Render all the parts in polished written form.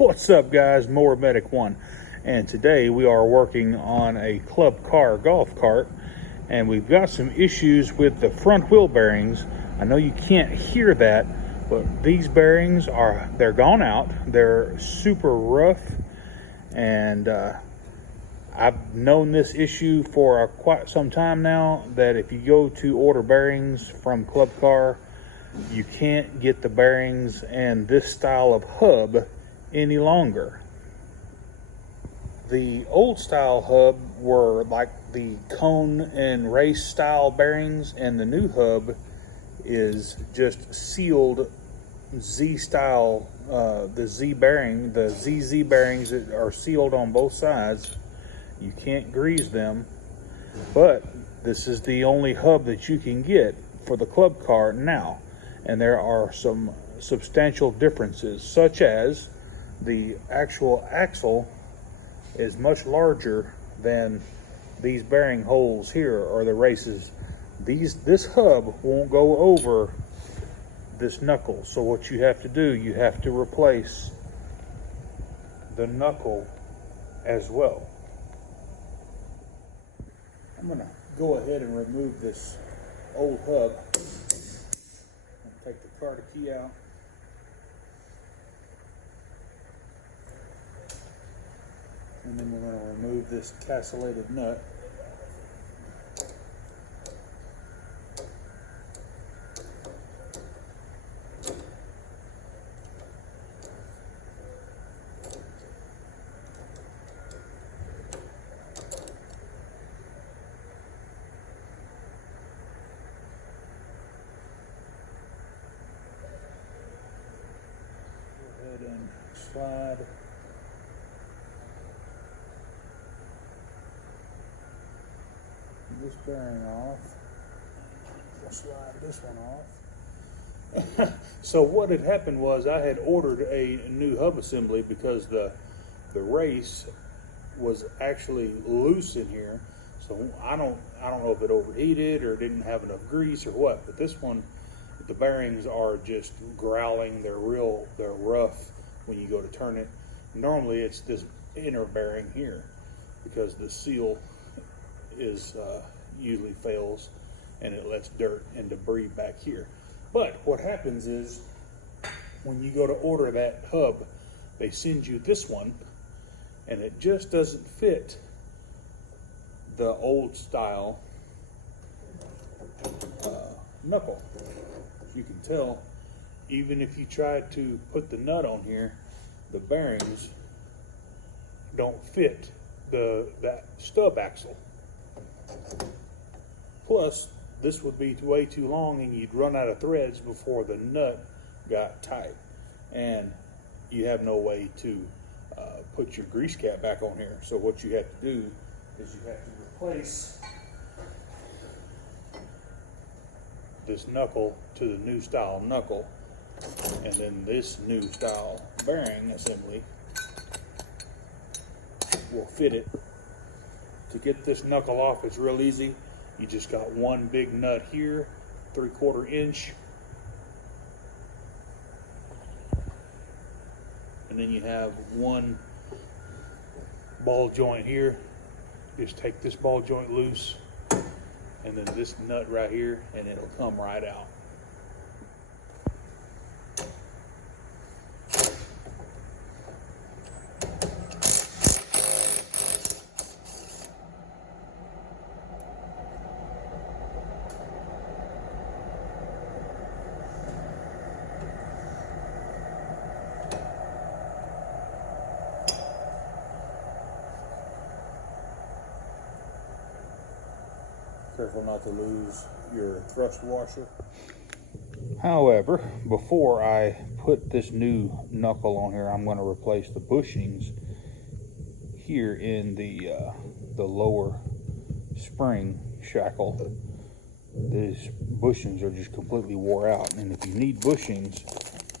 What's up, guys? Mower Medic 1, and today we are working on a club car golf cart, and we've got some issues with the front wheel bearings. I know you can't hear that, but these bearings they're gone out. They're super rough, and I've known this issue for quite some time now, that if you go to order bearings from Club Car, you can't get the bearings and this style of hub any longer. The old style hub were like the cone and race style bearings, and the new hub is just sealed Z style, the Z bearing, the ZZ bearings that are sealed on both sides. You can't grease them, but this is the only hub that you can get for the club car now, and there are some substantial differences, such as the actual axle is much larger than these bearing holes here, or the races. This hub won't go over this knuckle, so what you have to do, you have to replace the knuckle as well. I'm gonna go ahead and remove this old hub and take the starter key out. And then we're going to remove this castellated nut. Go ahead and slide this bearing off. We'll slide this one off. So what had happened was I had ordered a new hub assembly because the race was actually loose in here. So I don't know if it overheated or didn't have enough grease or what, but this one, the bearings are just growling. They're rough when you go to turn it. Normally it's this inner bearing here, because the seal is usually fails and it lets dirt and debris back here. But what happens is, when you go to order that hub, they send you this one, and it just doesn't fit the old style knuckle. As you can tell, even if you try to put the nut on here, the bearings don't fit that stub axle. Plus, this would be way too long and you'd run out of threads before the nut got tight. And you have no way to put your grease cap back on here. So what you have to do is you have to replace this knuckle to the new style knuckle, and then this new style bearing assembly will fit it. To get this knuckle off, it's real easy. You just got one big nut here, 3/4 inch, and then you have one ball joint here. Just take this ball joint loose, and then this nut right here, and it'll come right out. Careful not to lose your thrust washer. However, before I put this new knuckle on here, I'm going to replace the bushings here in the lower spring shackle. These bushings are just completely wore out, and if you need bushings,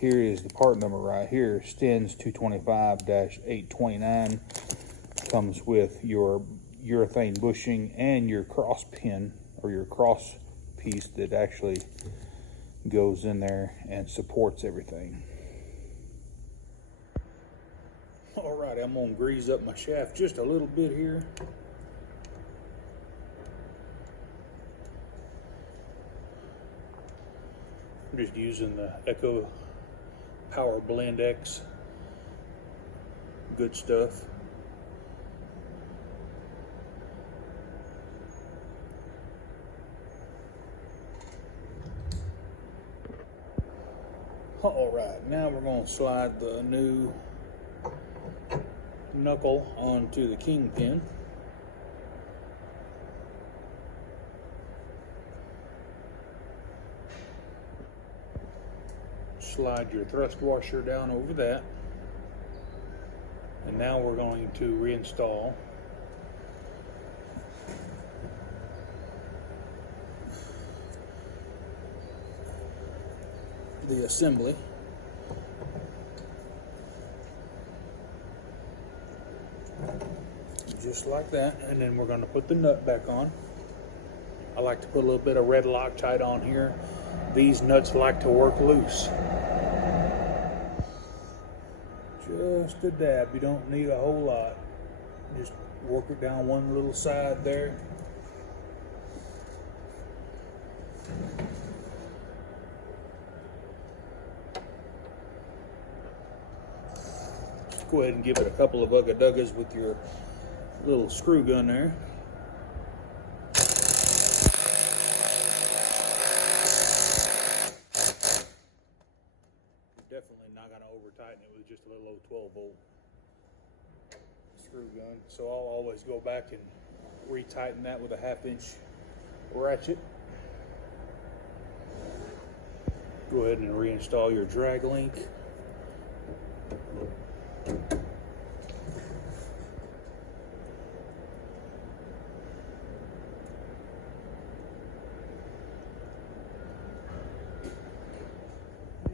here is the part number right here, Stens 225-829. Comes with your urethane bushing and your cross pin, or your cross piece that actually goes in there and supports everything. Alright, I'm gonna grease up my shaft just a little bit here. I'm just using the Echo Power Blend X. Good stuff. Alright, now we're going to slide the new knuckle onto the kingpin. Slide your thrust washer down over that. And now we're going to reinstall the assembly. Just like that, and then we're going to put the nut back on. I like to put a little bit of red Loctite on here. These nuts like to work loose. Just a dab, you don't need a whole lot. Just work it down one little side there. Just go ahead and give it a couple of ugga-duggas with your little screw gun there. Definitely not going to over tighten it with just a little old 12-volt screw gun. So I'll always go back and retighten that with a 1/2-inch ratchet. Go ahead and reinstall your drag link.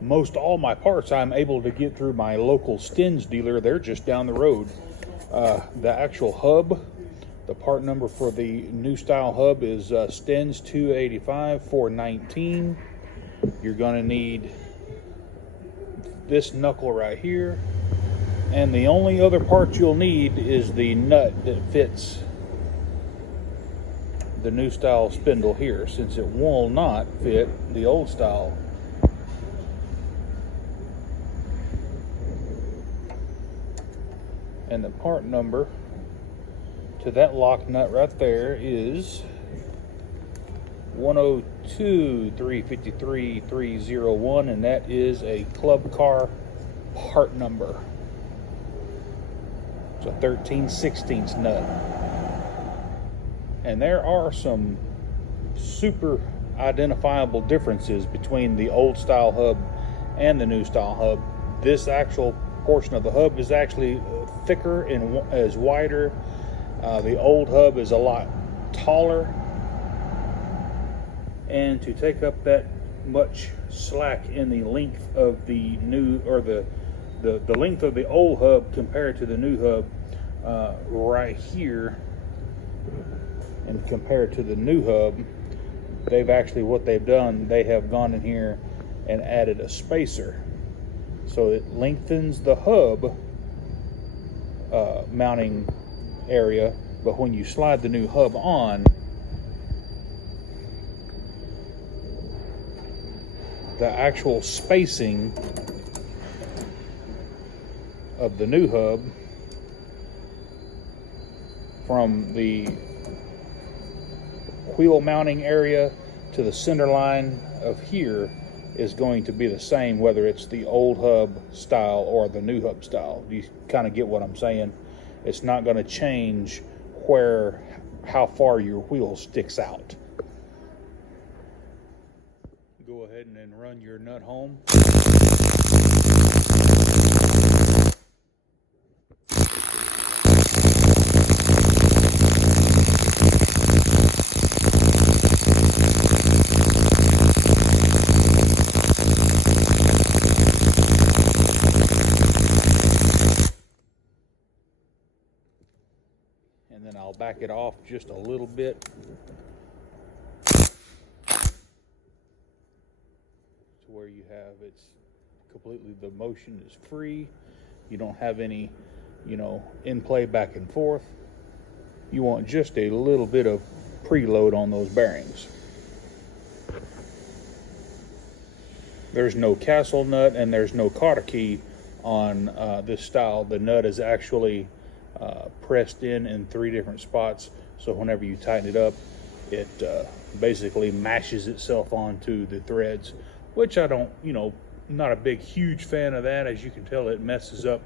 Most all my parts I'm able to get through my local Stens dealer. They're just down the road. The actual hub, the part number for the new style hub is Stens 285 419. You're going to need this knuckle right here. And the only other part you'll need is the nut that fits the new style spindle here, since it will not fit the old style. And the part number to that lock nut right there is 102-353-301, and that is a club car part number. It's a 13/16 nut. And there are some super identifiable differences between the old style hub and the new style hub. This actual portion of the hub is actually thicker and is wider. The old hub is a lot taller, and to take up that much slack in the length of the new, or the length of the old hub compared to the new hub, right here, and compared to the new hub, they've actually, what they've done, they have gone in here and added a spacer. So it lengthens the hub mounting area, but when you slide the new hub on, the actual spacing of the new hub from the wheel mounting area to the center line of here is going to be the same, whether it's the old hub style or the new hub style. You kind of get what I'm saying? It's not going to change how far your wheel sticks out. Go ahead and then run your nut home. And then I'll back it off just a little bit. To where you have, it's completely, the motion is free. You don't have any you know, in play back and forth. You want just a little bit of preload on those bearings. There's no castle nut and there's no cotter key on this style. The nut is actually pressed in 3 different spots, so whenever you tighten it up, it basically mashes itself onto the threads, which I don't, you know, not a big huge fan of that. As you can tell, it messes up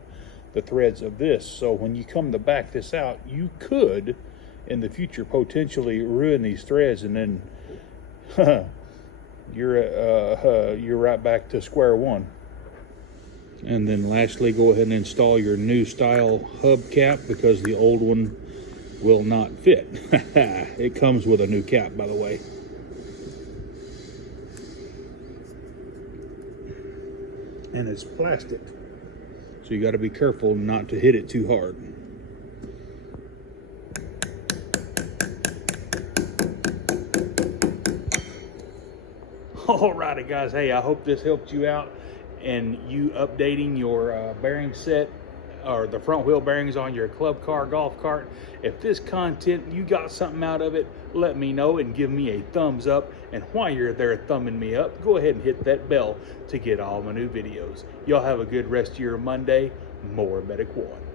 the threads of this. So when you come to back this out, you could in the future potentially ruin these threads, and then you're right back to square one. And then lastly, go ahead and install your new style hub cap, because the old one will not fit. It comes with a new cap, by the way. And it's plastic, so you got to be careful not to hit it too hard. Alrighty guys, hey, I hope this helped you out and you updating your bearing set or the front wheel bearings on your club car, golf cart. If this content, you got something out of it, let me know and give me a thumbs up. And while you're there thumbing me up, go ahead and hit that bell to get all my new videos. Y'all have a good rest of your Monday. More Medic One.